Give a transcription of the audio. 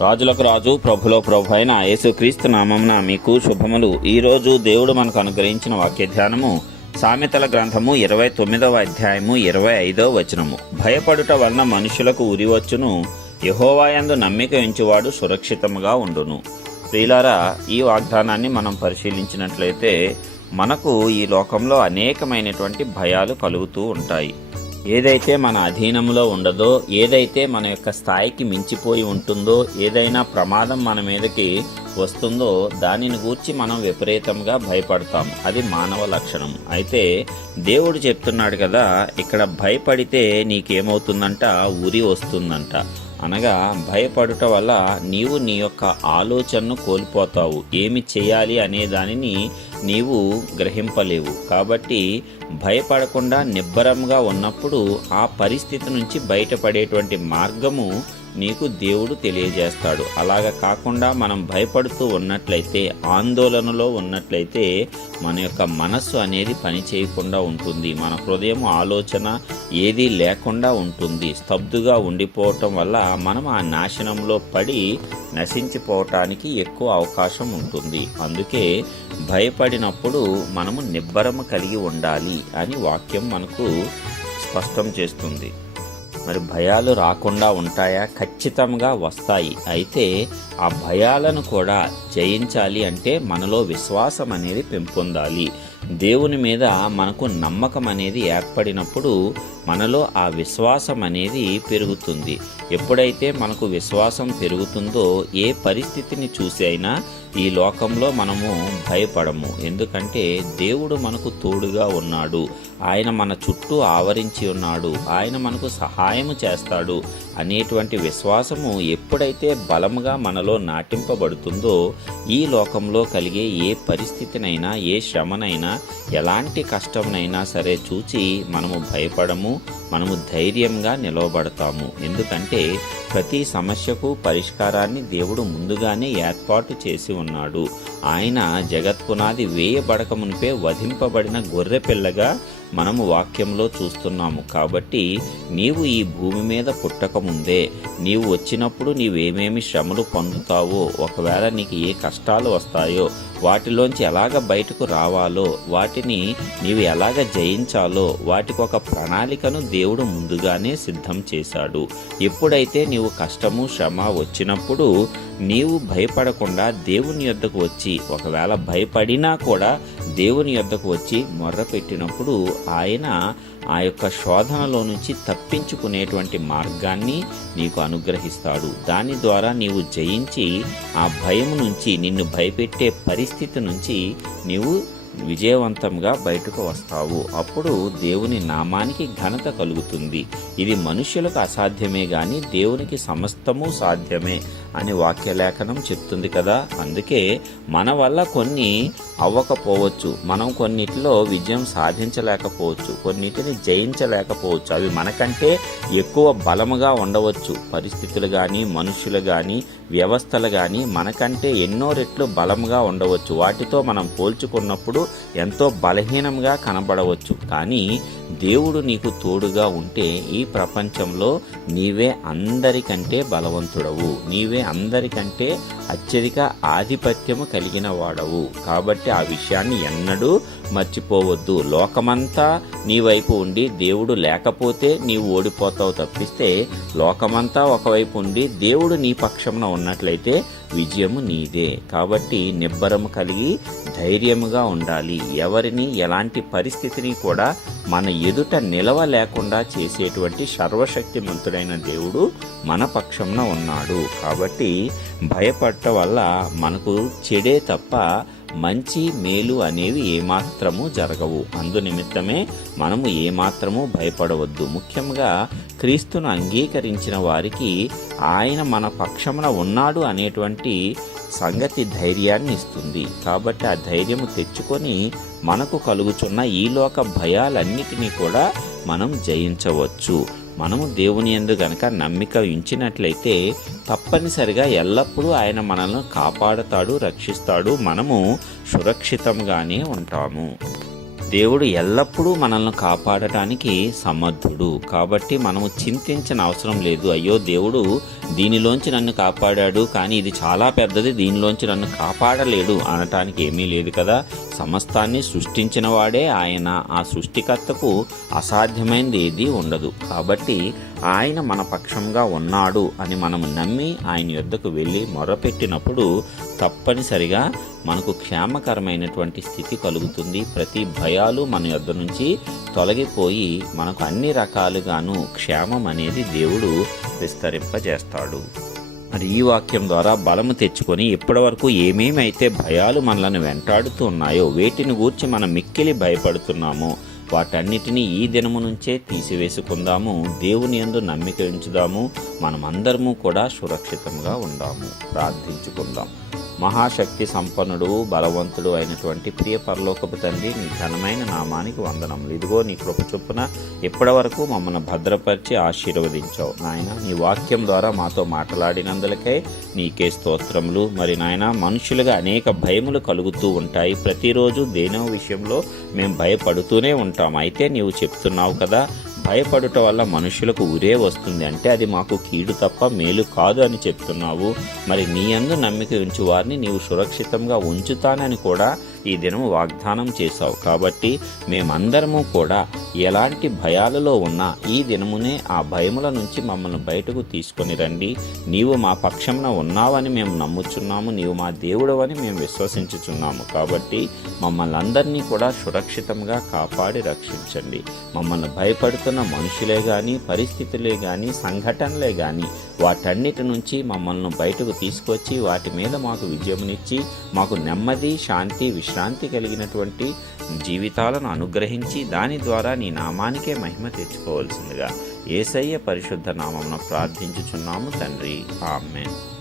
రాజులకు రాజు ప్రభులో ప్రభు అయిన యేసుక్రీస్తు నామమున మీకు శుభములు. ఈరోజు దేవుడు మనకు అనుగ్రహించిన వాక్య ధ్యానము సామెతల గ్రంథము ఇరవై తొమ్మిదవ అధ్యాయము ఇరవై ఐదవ వచనము. భయపడుట వలన మనుషులకు ఉరివచ్చును యహోవాయందు నమ్మిక ఉంచువాడు సురక్షితముగా ఉండును. ప్రియులారా ఈ వాగ్దానాన్ని మనం పరిశీలించినట్లయితే మనకు ఈ లోకంలో అనేకమైనటువంటి భయాలు కలుగుతూ ఉంటాయి. ఏదైతే మన అధీనంలో ఉండదో ఏదైతే మన యొక్క స్థాయికి మించిపోయి ఉంటుందో ఏదైనా ప్రమాదం మన మీదకి వస్తుందో దానిని గూర్చి మనం విపరీతంగా భయపడతాం అది మానవ లక్షణం. అయితే దేవుడు చెప్తున్నాడు కదా ఇక్కడ భయపడితే నీకేమవుతుందంట? ఉరి వస్తుందంట. అనగా భయపడుట వల్ల నీవు నీ యొక్క ఆలోచనను కోల్పోతావు. ఏమి చేయాలి అనే దానిని నీవు గ్రహింపలేవు. కాబట్టి భయపడకుండా నిబ్బరంగా ఉన్నప్పుడు ఆ పరిస్థితి నుంచి బయటపడేటువంటి మార్గము నీకు దేవుడు తెలియజేస్తాడు. అలాగ కాకుండా మనం భయపడుతూ ఉన్నట్లయితే ఆందోళనలో ఉన్నట్లయితే మన యొక్క మనస్సు అనేది పని చేయకుండా ఉంటుంది. మన హృదయం ఆలోచన ఏదీ లేకుండా ఉంటుంది. స్తబ్దుగా ఉండిపోవటం వల్ల మనం ఆ నాశనంలో పడి నశించిపోవటానికి ఎక్కువ అవకాశం ఉంటుంది. అందుకే భయపడినప్పుడు మనము నిబ్బరము కలిగి ఉండాలి అని వాక్యం మనకు స్పష్టం చేస్తుంది. మరి భయాలు రాకుండా ఉంటాయా? ఖచ్చితంగా వస్తాయి. అయితే ఆ భయాలను కూడా జయించాలి అంటే మనలో విశ్వాసం అనేది పెంపొందాలి. దేవుని మీద మనకు నమ్మకం అనేది ఏర్పడినప్పుడు మనలో ఆ విశ్వాసం అనేది పెరుగుతుంది. ఎప్పుడైతే మనకు విశ్వాసం పెరుగుతుందో ఏ పరిస్థితిని చూసి అయినా ఈ లోకంలో మనము భయపడము. ఎందుకంటే దేవుడు మనకు తోడుగా ఉన్నాడు. ఆయన మన చుట్టూ ఆవరించి ఉన్నాడు. ఆయన మనకు సహాయము చేస్తాడు అనేటువంటి విశ్వాసము ఎప్పుడైతే బలముగా మనలో నాటింపబడుతుందో ఈ లోకంలో కలిగే ఏ పరిస్థితినైనా ఏ శ్రమనైనా ఎలాంటి కష్టంనైనా సరే చూచి మనము భయపడము మనము ధైర్యంగా నిలవబడతాము. ఎందుకంటే ప్రతి సమస్యకు పరిష్కారాన్ని దేవుడు ముందుగానే ఏర్పాటు చేసి ఉన్నాడు. ఆయన జగత్పునాది వేయబడక మునిపే వధింపబడిన గొర్రె పిల్లగా మనము వాక్యంలో చూస్తున్నాము. కాబట్టి నీవు ఈ భూమి మీద పుట్టకముందే నీవు వచ్చినప్పుడు నీవేమేమి శ్రమలు పొందుతావో ఒకవేళ నీకు ఏ కష్టాలు వస్తాయో వాటిలోంచి ఎలాగ బయటకు రావాలో వాటిని నీవు ఎలాగ జయించాలో వాటికి ఒక ప్రణాళికను దేవుడు ముందుగానే సిద్ధం చేశాడు. ఎప్పుడైతే నీ నీవు కష్టము శ్రమ వచ్చినప్పుడు నీవు భయపడకుండా దేవుని యొద్దకు వచ్చి ఒకవేళ భయపడినా కూడా దేవుని యొద్దకు వచ్చి మొర్ర పెట్టినప్పుడు ఆయన ఆ యొక్క శోధనలో నుంచి తప్పించుకునేటువంటి మార్గాన్ని నీకు అనుగ్రహిస్తాడు. దాని ద్వారా నీవు జయించి ఆ భయం నుంచి నిన్ను భయపెట్టే పరిస్థితి నుంచి నీవు విజయవంతంగా బయటకు వస్తావు. అప్పుడు దేవుని నామానికి ఘనత కలుగుతుంది. ఇది మనుష్యులకు అసాధ్యమే గాని దేవునికి సమస్తము సాధ్యమే. అని వాక్యలేఖనం చెప్తుంది కదా. అందుకే మన వల్ల కొన్ని అవ్వకపోవచ్చు. మనం కొన్నిటిలో విజయం సాధించలేకపోవచ్చు. కొన్నిటిని జయించలేకపోవచ్చు. అవి మనకంటే ఎక్కువ బలముగా ఉండవచ్చు. పరిస్థితులు కానీ మనుషులు కానీ వ్యవస్థలు కానీ మనకంటే ఎన్నో రెట్లు బలముగా ఉండవచ్చు. వాటితో మనం పోల్చుకున్నప్పుడు ఎంతో బలహీనంగా కనబడవచ్చు. కానీ దేవుడు నీకు తోడుగా ఉంటే ఈ ప్రపంచంలో నీవే అందరికంటే బలవంతుడవు. నీవే అందరికంటే అత్యధిక ఆధిపత్యము కలిగిన వాడవు. కాబట్టి ఆ విషయాన్ని ఎన్నడూ మర్చిపోవద్దు. లోకమంతా నీ వైపు ఉండి దేవుడు లేకపోతే నీవు ఓడిపోతావు తప్పిస్తే లోకమంతా ఒకవైపు ఉండి దేవుడు నీ పక్షమున ఉన్నట్లయితే విజయము నీదే. కాబట్టి నిబ్బరము కలిగి ధైర్యముగా ఉండాలి. ఎవరిని ఎలాంటి పరిస్థితిని కూడా మన ఎదుట నిలవ లేకుండా చేసేటువంటి సర్వశక్తిమంతుడైన దేవుడు మన పక్షంన ఉన్నాడు. కాబట్టి భయపడటం వల్ల మనకు చెడే తప్ప మంచి మేలు అనేవి ఏమాత్రము జరగవు. అందునిమిత్తమే మనము ఏమాత్రము భయపడవద్దు. ముఖ్యంగా క్రీస్తును అంగీకరించిన వారికి ఆయన మన పక్షమున ఉన్నాడు అనేటువంటి సంగతి ధైర్యాన్ని ఇస్తుంది. కాబట్టి ఆ ధైర్యము తెచ్చుకొని మనకు కలుగుచున్న ఈలోక భయాలన్నిటినీ కూడా మనం జయించవచ్చు. మనము దేవుని ఎందు గనక నమ్మిక ఉంచినట్లయితే తప్పనిసరిగా ఎల్లప్పుడూ ఆయన మనల్ని కాపాడతాడు రక్షిస్తాడు మనము సురక్షితంగానే ఉంటాము. దేవుడు ఎల్లప్పుడూ మనల్ని కాపాడటానికి సమర్థుడు. కాబట్టి మనము చింతించిన అవసరం లేదు. అయ్యో దేవుడు దీనిలోంచి నన్ను కాపాడాడు కానీ ఇది చాలా పెద్దది. దీనిలోంచి నన్ను కాపాడలేడు అనటానికి ఏమీ లేదు కదా. సమస్తాన్ని సృష్టించిన వాడే ఆయన. ఆ సృష్టికర్తకు అసాధ్యమైనది ఏది ఉండదు. కాబట్టి ఆయన మన పక్షంగా ఉన్నాడు అని మనం నమ్మి ఆయన యొద్దకు వెళ్ళి మొరపెట్టినప్పుడు తప్పనిసరిగా మనకు క్షేమకరమైనటువంటి స్థితి కలుగుతుంది. ప్రతి భయాలు మన యొద్ద నుంచి తొలగిపోయి మనకు అన్ని రకాలుగాను క్షేమం అనేది దేవుడు విస్తరింపజేస్తాడు. మరి ఈ వాక్యం ద్వారా బలము తెచ్చుకొని ఇప్పటివరకు ఏమేమైతే భయాలు మనలను వెంటాడుతూ ఉన్నాయో వేటిని గూర్చి మనం మిక్కిలి భయపడుతున్నామో వాటన్నిటినీ ఈ దినము నుంచే తీసివేసుకుందాము. దేవుని యందు నమ్మిక ఉంచుదాము. మనమందరము కూడా సురక్షితంగా ఉందాము. ప్రార్థించుకుందాం. మహాశక్తి సంపన్నుడు బలవంతుడు అయినటువంటి ప్రియ పరలోకపు తండ్రి నీ ఘనమైన నామానికి వందనములు. ఇదిగో నీ కృప చొప్పున ఇప్పటి వరకు మమ్మల్ని భద్రపరిచి ఆశీర్వదించావు. నాయన నీ వాక్యం ద్వారా మాతో మాట్లాడినందులకై నీకే స్తోత్రములు. మరి నాయన మనుషులుగా అనేక భయములు కలుగుతూ ఉంటాయి. ప్రతిరోజు దేనో విషయంలో మేము భయపడుతూనే ఉంటాం. అయితే నీవు చెప్తున్నావు కదా భయపడుట వల్ల మనుషులకు ఉరే వస్తుంది. అంటే అది మాకు కీడు తప్ప మేలు కాదు అని చెప్తున్నావు. మరి నీ అందు నమ్మిక ఉంచు వారిని నీవు సురక్షితంగా ఉంచుతానని కూడా ఈ దినం వాగ్దానం చేశావు. కాబట్టి మేమందరము కూడా ఎలాంటి భయాలలో ఉన్నా ఈ దినమునే ఆ భయముల నుంచి మమ్మల్ని బయటకు తీసుకొని రండి. నీవు మా పక్షంలో ఉన్నావని మేము నమ్ముచున్నాము. నీవు మా దేవుడవని మేము విశ్వసించుచున్నాము. కాబట్టి మమ్మల్ని అందరినీ కూడా సురక్షితంగా కాపాడి రక్షించండి. మమ్మల్ని భయపడుతున్న మనుషులే కానీ పరిస్థితులే కానీ సంఘటనలే కానీ వాటన్నిటి నుంచి మమ్మల్ని బయటకు తీసుకొచ్చి వాటి మీద మాకు విజయమునిచ్చి మాకు నెమ్మది శాంతి విశ్రాంతి శాంతి కలిగినటువంటి జీవితాలను అనుగ్రహించి దాని ద్వారా నీ నామానికే మహిమ తెచ్చుకోవాల్సిందిగా ఏసయ్య పరిశుద్ధ నామమున ప్రార్థించుచున్నాము తండ్రి. ఆమెన్.